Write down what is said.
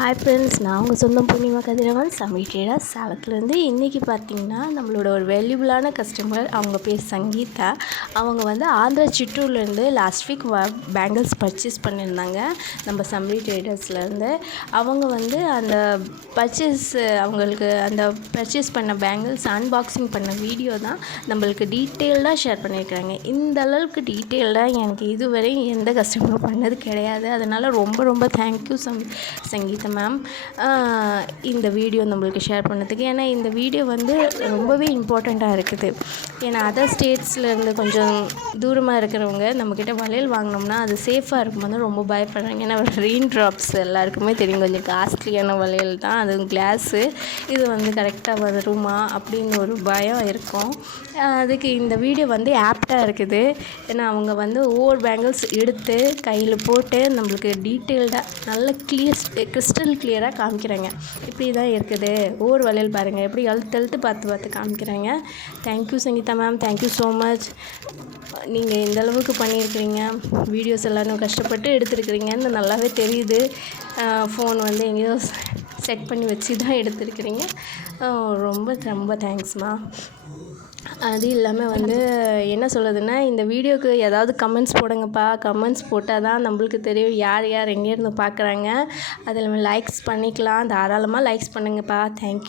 Hi friends, நான் உங்கள் சொந்தம் பூர்ணிமா கதிரவன் சமையல் ட்ரேடர்ஸ் சேலத்துலேருந்து. இன்றைக்கி பார்த்திங்கன்னா நம்மளோட ஒரு வேல்யூபிளான கஸ்டமர், அவங்க பேர் சங்கீதா. அவங்க வந்து ஆந்திரா சிற்றூர்லேருந்து லாஸ்ட் வீக் பேங்கிள்ஸ் பர்ச்சேஸ் பண்ணியிருந்தாங்க நம்ம சமையல் ட்ரேடர்ஸ்லேருந்து. அவங்க வந்து அந்த அவங்களுக்கு அந்த பர்ச்சேஸ் பண்ண பேங்கிள்ஸ் அன்பாக்சிங் பண்ண வீடியோ தான் நம்மளுக்கு டீட்டெயில்டாக ஷேர் பண்ணியிருக்கிறாங்க. இந்த அளவுக்கு டீட்டெயில்டாக எனக்கு இதுவரை எந்த கஸ்டமரும் பண்ணது கிடையாது. அதனால் ரொம்ப ரொம்ப தேங்க்யூ சங்கீதா மேம், இந்த வீடியோ நம்மளுக்கு ஷேர் பண்ணதுக்கு. ஏன்னா இந்த வீடியோ வந்து ரொம்பவே இம்பார்ட்டண்ட்டாக இருக்குது. ஏன்னா அதர் ஸ்டேட்ஸ்லேருந்து கொஞ்சம் தூரமாக இருக்கிறவங்க நம்மக்கிட்ட வளையல் வாங்கினோம்னா அது சேஃபாக இருக்கும்போது ரொம்ப பயப்படுறாங்க. ஏன்னா ரெயின் ட்ராப்ஸ் எல்லாருக்குமே தெரியும், கொஞ்சம் காஸ்ட்லியான வளையல் தான், அதுவும் கிளாஸு. இது வந்து கரெக்டாக வருமா அப்படின்னு ஒரு பயம் இருக்கும். அதுக்கு இந்த வீடியோ வந்து ஆப்டாக இருக்குது. ஏன்னா அவங்க வந்து ஒவ்வொரு பேங்கிள்ஸ் எடுத்து கையில் போட்டு நம்மளுக்கு டீட்டெயில்டாக நல்ல கிறிஸ்டல் கிளியராக காமிக்கிறாங்க. இப்படி தான் இருக்குது, ஒவ்வொரு வளையல் பாருங்கள், எப்படி அழுத்து பார்த்து காமிக்கிறாங்க. Thank you Sangeetha ma'am, thank you so much. நீங்கள் இந்த அளவுக்கு பண்ணியிருக்கிறீங்க, வீடியோஸ் எல்லோரும் கஷ்டப்பட்டு எடுத்துருக்கிறீங்கன்னு நல்லாவே தெரியுது. ஃபோன் வந்து எங்கேயோ செட் பண்ணி வச்சு தான் எடுத்துருக்கிறீங்க. ரொம்ப ரொம்ப தேங்க்ஸ்மா. அது இல்லாமல் வந்து என்ன சொல்லுதுன்னா, இந்த வீடியோவுக்கு ஏதாவது கமெண்ட்ஸ் போடுங்கப்பா. கமெண்ட்ஸ் போட்டால் தான் நம்மளுக்கு தெரியும் யார் யார் எங்கேருந்து பார்க்குறாங்க. அதில் லைக்ஸ் பண்ணிக்கலாம், தாராளமாக லைக்ஸ் பண்ணுங்கப்பா. தேங்க்யூ.